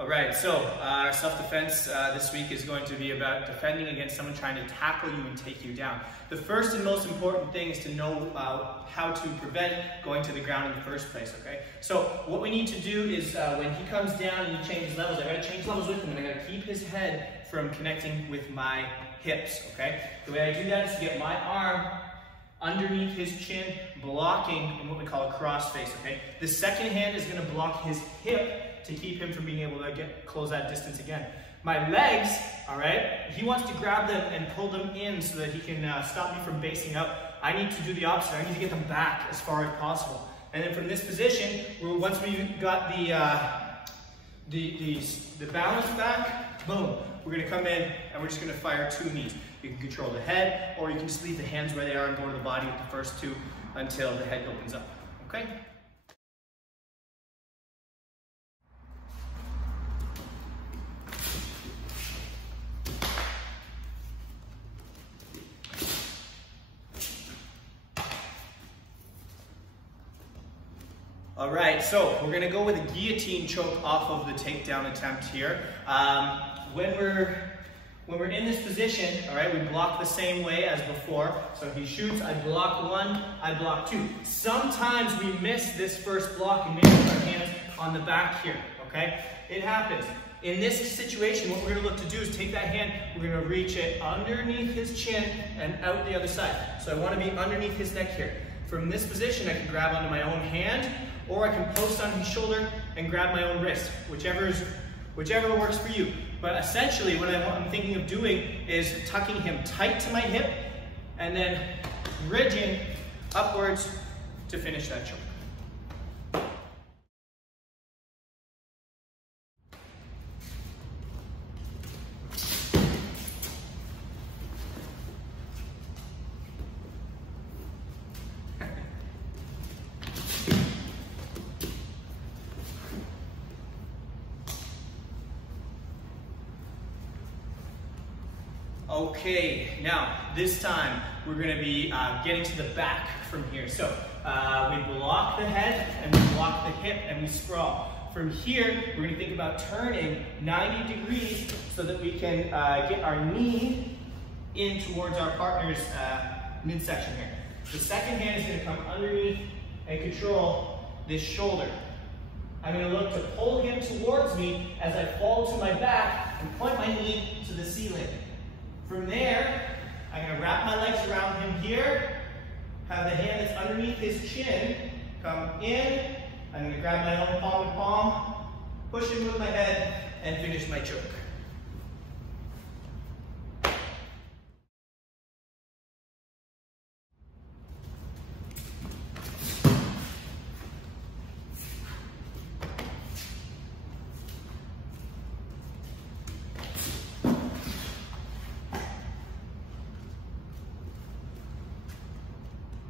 All right, so our self-defense this week is going to be about defending against someone trying to tackle you and take you down. The first and most important thing is to know how to prevent going to the ground in the first place, okay? So what we need to do is when he comes down and he changes levels, I gotta change levels with him and I gotta keep his head from connecting with my hips, okay? The way I do that is to get my arm underneath his chin, blocking in what we call a cross face, okay? The second hand is gonna block his hip to keep him from being able to close that distance again. My legs, all right, he wants to grab them and pull them in so that he can stop me from basing up. I need to do the opposite. I need to get them back as far as possible. And then from this position, once we've got the balance back, boom, we're gonna come in and we're just gonna fire 2 knees. You can control the head, or you can just leave the hands where they are and go to the body with the first 2 until the head opens up, okay? All right, so we're gonna go with a guillotine choke off of the takedown attempt here. When we're in this position, all right, we block the same way as before. So if he shoots, I block 1, I block 2. Sometimes we miss this first block and maybe put our hands on the back here, okay? It happens. In this situation, what we're gonna look to do is take that hand, we're gonna reach it underneath his chin and out the other side. So I wanna be underneath his neck here. From this position, I can grab onto my own hand, or I can post on his shoulder and grab my own wrist, whichever works for you. But essentially, what I'm thinking of doing is tucking him tight to my hip and then bridging upwards to finish that choke. Okay, now this time we're going to be getting to the back from here. So we block the head and we block the hip and we sprawl. From here, we're going to think about turning 90 degrees so that we can get our knee in towards our partner's midsection here. The second hand is going to come underneath and control this shoulder. I'm going to look to pull him towards me as I fall to my back and point my knee to the ceiling. From there, I'm going to wrap my legs around him here, have the hand that's underneath his chin come in. I'm going to grab my own palm to palm, push him with my head, and finish my choke.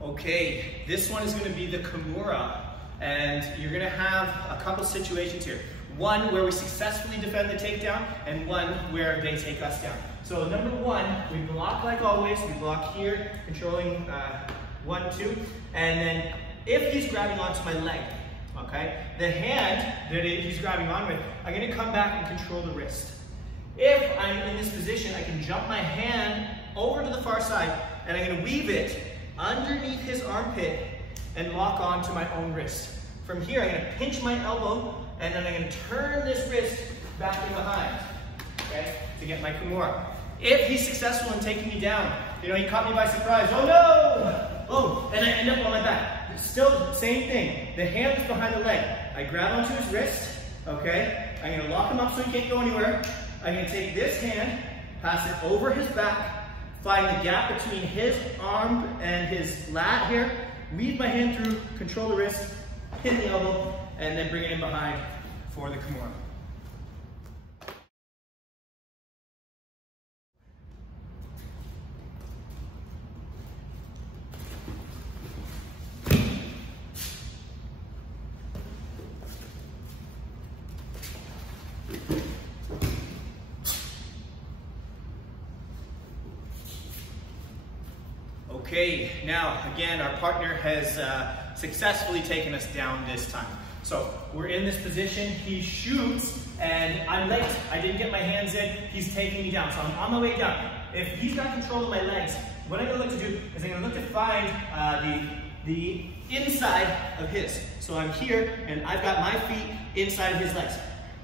Okay, this one is going to be the Kimura, and you're going to have a couple situations here. One where we successfully defend the takedown, and one where they take us down. So number 1, we block like always. We block here, controlling 1, 2, and then if he's grabbing onto my leg, okay, the hand that he's grabbing on with, I'm going to come back and control the wrist. If I'm in this position, I can jump my hand over to the far side, and I'm going to weave it underneath his armpit and lock onto my own wrist. From here, I'm going to pinch my elbow and then I'm going to turn this wrist back and behind, okay, to get my Kimura. If he's successful in taking me down, you know, he caught me by surprise, oh no! Oh, and I end up on my back. Still, same thing. The hand is behind the leg. I grab onto his wrist, okay, I'm going to lock him up so he can't go anywhere. I'm going to take this hand, pass it over his back, find the gap between his arm and his lat here, weave my hand through, control the wrist, pin the elbow, and then bring it in behind for the Kimura. Okay, now again, our partner has successfully taken us down this time. So we're in this position, he shoots, and I'm late. I didn't get my hands in, he's taking me down. So I'm on my way down. If he's got control of my legs, what I'm gonna look to do is I'm gonna look to find the inside of his. So I'm here, and I've got my feet inside of his legs.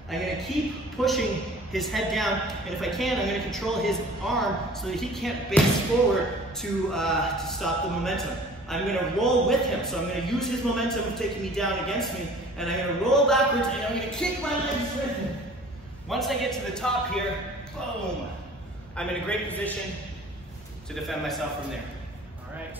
I'm gonna keep pushing his head down, and if I can, I'm gonna control his arm so that he can't base forward to stop the momentum. I'm gonna roll with him, so I'm gonna use his momentum of taking me down against me, and I'm gonna roll backwards, and I'm gonna kick my legs with him. Once I get to the top here, boom, I'm in a great position to defend myself from there. All right.